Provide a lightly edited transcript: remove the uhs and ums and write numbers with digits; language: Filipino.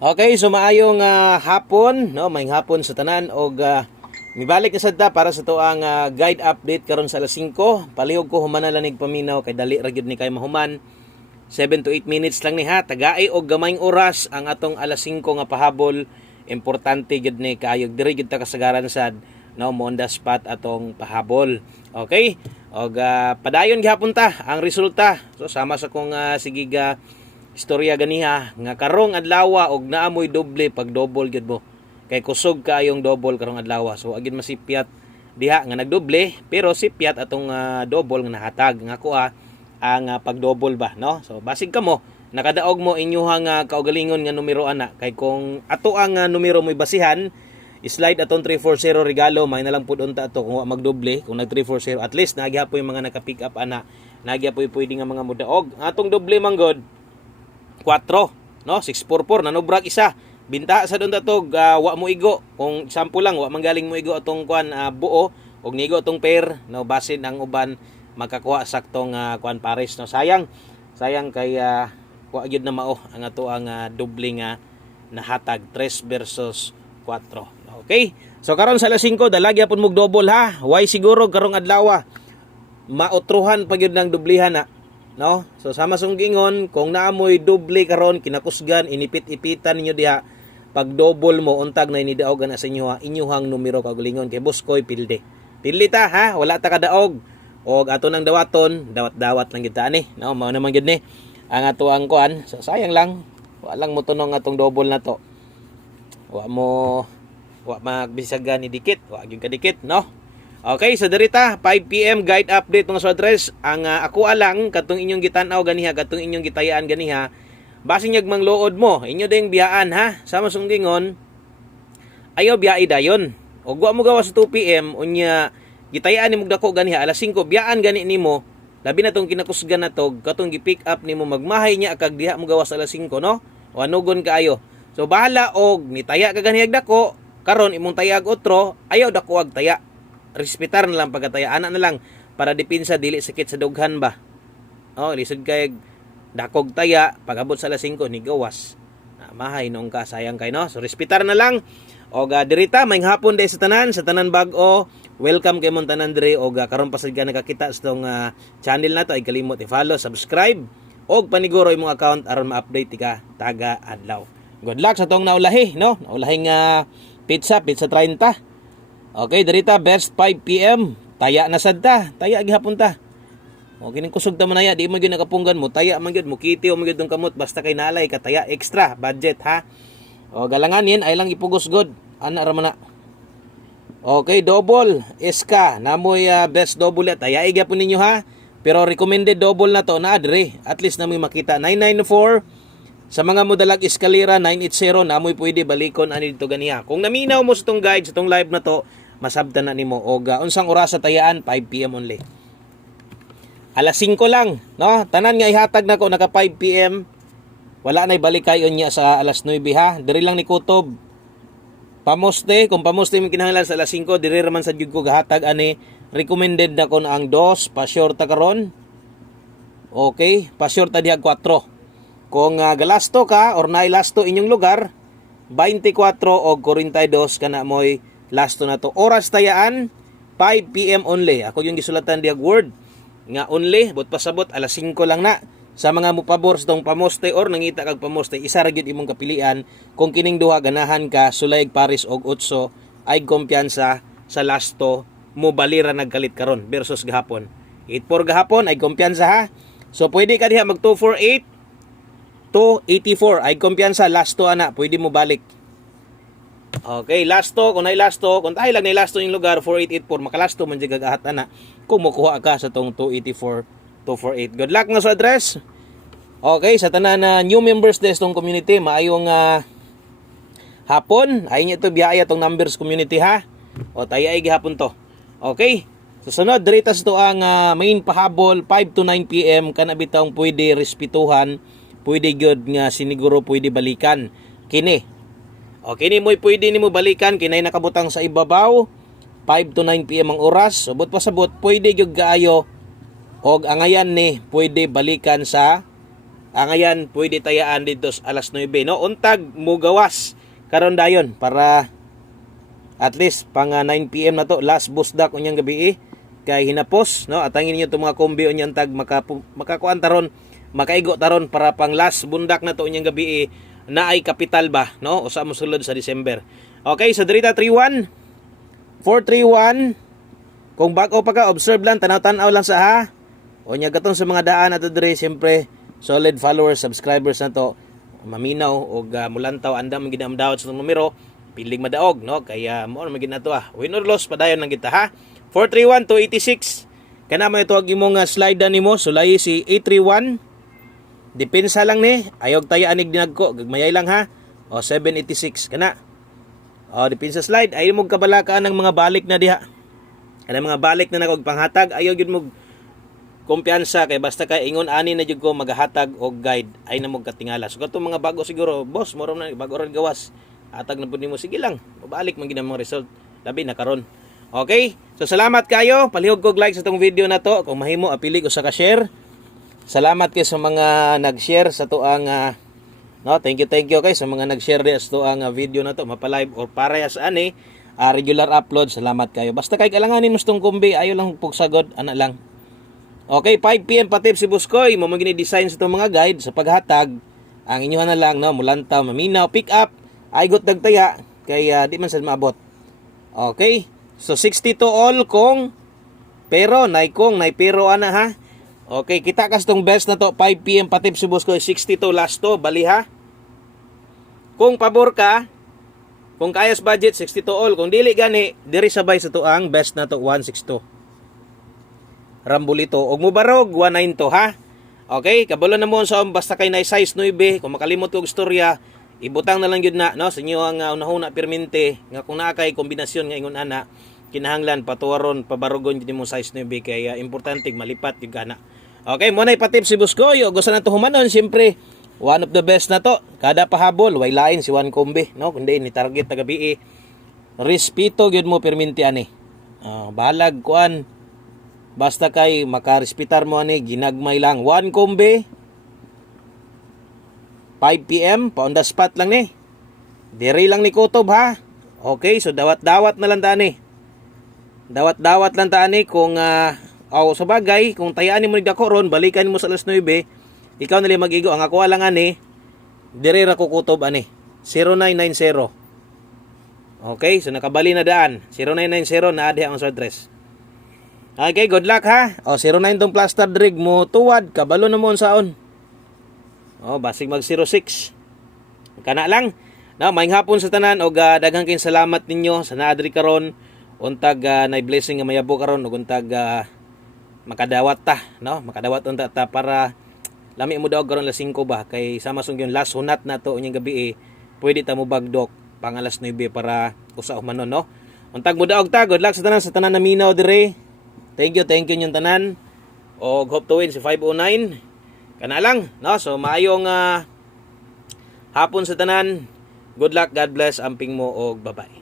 Okay, so maayong hapon, no, may hapon sa tanan og mibalik na sad ta para sa tuang guide update karon sa alas 5. Palihog ko humanalanig paminaw kay dali ra gyud ni kay mahuman. 7 to 8 minutes lang ni ha. Tagaay og gamayng oras ang atong alas 5 nga pahabol. Importante gyud ni kaayog diri gyud ta kasagaran sad, no, mo on the spot atong pahabol. Okay? Og padayon gihapon ta ang resulta. So sama sa kong sigiga istorya ganiha nga karong adlaw og naamoy doble pag double gyud mo. Kay kusog kaayong double karong adlaw. So agin masipyat diha nga nagdoble pero sipyat atong double nga nahatag nga kuha ang pag-double ba, no? So basig kamo nakadaog mo inyuhang kaugalingon nga numero ana kay kung ato ang numero mo'y basihan slide atong 340 regalo may nalang pud unta ato kung magdoble kung nag 340 at least nagyapoy mga naka-pick up ana nagyapoy pwede nga mga mudaog atong doble manggod 4, no? 644 nanubrag isa binta sa doon tatog wa mo igo kung example lang wa manggaling mo igo atong kuan buo og nigo atong pair, no, basin ang uban makakuha saktong kuan pares, no. Sayang kay wa gyud na mao ang ato ang doble nga nahatag 3 versus 4. Okay, so karon sa alas 5 dalagi pud mog double ha. Why siguro karong adlaw maotruhan pa gyud ng dublihan na, no? So sama sunggingon kung naamoy doble karon kinakusgan inipit-ipitan ninyo diha pag double mo untag na inidaog na sa inyo inyuhang numero kaugalingon kay Buskoy pilde ta ha, wala ta kadaog og ato nang dawaton dawat-dawat lang gyud ta ani, no? Mao naman gyud ni ang ato ang kuan. So sayang lang walang mo tunong atong double na to, wa magbisagan ni dikit, wa gyud kadikit, no? Okay, so derita 5 PM guide update mga sa address. Ang ako alang katong inyong gitan-aw ganiha, katong inyong gitayaan ganiha, basing yag mangluod mo, inyo ding biyaan ha. Sama sunggingon, ayaw biyai dayon. Og wa mo gawas sa 2 PM unya gitayaan nimo dako ganiha alas 5 biyaan gani nimo. Labi na tong kinakusgan na to, katong gi-pick up nimo magmahay niya kag diha mo gawas alas 5, no? O anugon kaayo. So bahala og nitaya ka ganiha dako, karon imong tayag otro, ayaw dako ag taya. Respetar na lang pagkataya ana na lang para dipinsa dili sakit sa dughan ba. Oh, lisod kay dakog taya pagabot sa alas 5 ni gawas. Mahay nung ka sayang kay, no. So respetar na lang. Og dirita may hapon day sa tanan bag-o. Welcome kay mon tanan dire og karon pa sad ka nakakita sa tong channel na to ay kalimot i-follow, subscribe og paniguro imong account aron ma-update ka taga adlaw. Good luck sa tong naulahi, no. Naulahing pizza 30. Okay, dirita best 5 PM. Taya na sad ta. Taya gihapon ta. O kining kusog ta manaya, di mo gyud nakapunggan mo. Taya man gyud mo kiti o mo gyud tong kamot basta kay nalay ka taya extra budget ha. O galanganin ay lang ipugos god. Ana ra man na. Okay, double SK namoy best double taya gihapon ninyo ha. Pero recommended double na to na adre. At least namoy makita 994 sa mga modalag eskalera 980 namoy pwede balikon ani dito ganiha. Kung naminaw mo sa tong guide sa tong live na to, masabtan na nimo og unsang oras sa tayaan 5 PM only. Alas 5 lang, no? Tanan nga ihatag nako naka 5 PM. Wala nay balikayon niya sa alas 9 ha. Diri lang ni kutob. Pamoste, kung pamoste mi kinahanglan sa alas 5, diri ra man sa jud ko gahatag ani. Recommended na kon ang 2 pa short ta karon. Okay, pa short ta diha 4. Kung galasto ka or nailasto inyong lugar, 24 o 42 kana moy lasto na to. Oras tayaan 5 PM only. Ako yung gisulatan diag word nga only, but pasabot alas 5 lang na. Sa mga mupabor sa tong pamoste or nangita kag pamoste, isa ra gyud imong kapilian. Kung kining duha ganahan ka sulayg pares og 8 ay kumpiyansa sa lasto mo balira nagkalit karon versus gahapon. 8-4 gahapon ay kumpiyansa ha. So pwede ka diha mag 248 to 84 ay kumpiyansa lasto ana pwede mo balik. Okay, lasto kung nailasto kung tayo lang nailasto yung lugar 4884 makalasto man jud ahat ana kung mokuha ka sa tong 284 248. Good luck nga sa address. Okay, sa tanan na new members des tong community maayong hapon ay niya to biyaya tong numbers community ha. O tayo ay gihapon to. Okay, susunod dirita sa to ang main pahabol 5 to 9 PM kana bitang pwede respetuhan. Pwede gyud nga siniguro pwede balikan kini. O kini mo'y pwede nimo balikan kinay nakabutang sa ibabaw 5 to 9 PM ang oras. Subot pasabot pwede gyud kaayo og angayan ni pwede balikan sa Angayan pwede tayaan dito sa alas 9 no. Untag mugawas karon dayon para at least pang 9 PM na to last busdak unyang gabi kay hinapos no. Atangin niyo itong mga kombi unyang tag makakuan taron, makaigo taron para pang last bundak na to unyang gabi na ay kapital ba no. Usa mo sulod sa December. Okay, so dirita 31 431 kung bago pa ka observe lang tanaw-tanaw lang sa ha. Unya gaton sa mga daan ato dire siyempre solid followers, subscribers na to, maminaw o mulantaw, andam ginamdawat sa numero, piling madaog, no? Kaya mo na maging na to win or loss, padayon lang kita ha. 431-286, kana mo ito ang imong slide ni mo, sulay si 831, depensa lang ni, ayog tayo anig dinag ko, gagmayay lang ha, o 786, kana, o depensa slide, ayaw mo kabalakaan ng mga balik na diha, kana mga balik na nagog panghatag, ayaw yun mo kumpiyansa kay basta kay ingon ani na jud ko magahatag og guide ay na mo katingala. So katong mga bago siguro, boss, mo na bago ra gawas. Hatag na pud nimo sige lang. Mabalik man gid ang mga result labi na karon. Okay? So salamat kayo. Palihog kog like sa tong video na to. Kung mahimo apili ko sa ka-share. Salamat kay sa mga nag-share sa tuang no, thank you kay sa mga nag-share di sa tuang video na to, mapa-live or parehas ani regular upload. Salamat kayo. Basta kay alanganin mo tong kumbi, ayo lang pugsagod ana lang. Okay, 5 PM patip si Buskoy. Mo magini design sa itong mga guide sa paghatag. Ang inyo na lang no, mulantaw, maminaw, pick up, aygot dagtaya kay di man sad maabot. Okay? So 60 to all kung pero nay pero ana ha. Okay, kita kas tong best na to 5 PM patip si Buskoy 60 to last to bali ha. Kung pabor ka, kung kayas budget 60 to all, kung dili gani diri sabay sa to ang best na to 162. Rambulito og mubarog 19 to ha. Okay, kabalo na mo sa basta kay na size 9, kung makalimot og istorya, ibutang na lang gyud na no sa inyo ang unahuna permente nga kung naa kay kombinasyon nga ingon ana kinahanglan patuwaron pabarugon gyud mo size 9 kay importante malipat gyud kana. Okay, mo na ipatip si Buskoy og gusto na to humanon siyempre one of the best na to. Kada pahabol way lain si Juan Combe no kundi ni target na gabi respeto gyud mo permente ani. Balag kuan basta kay makarespitar mo ani ginagmay lang. Juan Combe 5 PM pa on the spot lang ni. Diri lang ni kutob ha. Okay, so dawat-dawat na lang tani. Dawat-dawat lang tani kung sa bagay kung tayaan mo ni dako ron balikan mo sa alas 9, ikaw na lang mag-igo. Ang ako lang ani diri ra ko kutob ani 0990. Okay, so nakabali na daan 0990 na adi ang address. Okay, good luck ha. 09 tong plaster drig mo tuwad kabalo na mo saon. Basig mag 06. Kana lang. Na maayong hapon sa tanan og daghang kin salamat ninyo sa naadri karon untag na blessing nga mayabo karon ug untag makadawat ta, no? Makadawat unta ta para lami mo daw karon las 5 ba kay sama sung yung last hunat na to unyang gabi pwede ta mo bagdok pang alas 9 para usa humanon no. Untag mo daw ta, good luck sa tanan na minaw dire. Thank you yung tanan. O hope to win si 509. Kana lang, no? So maayong hapon sa tanan. Good luck, God bless, amping mo og bye-bye.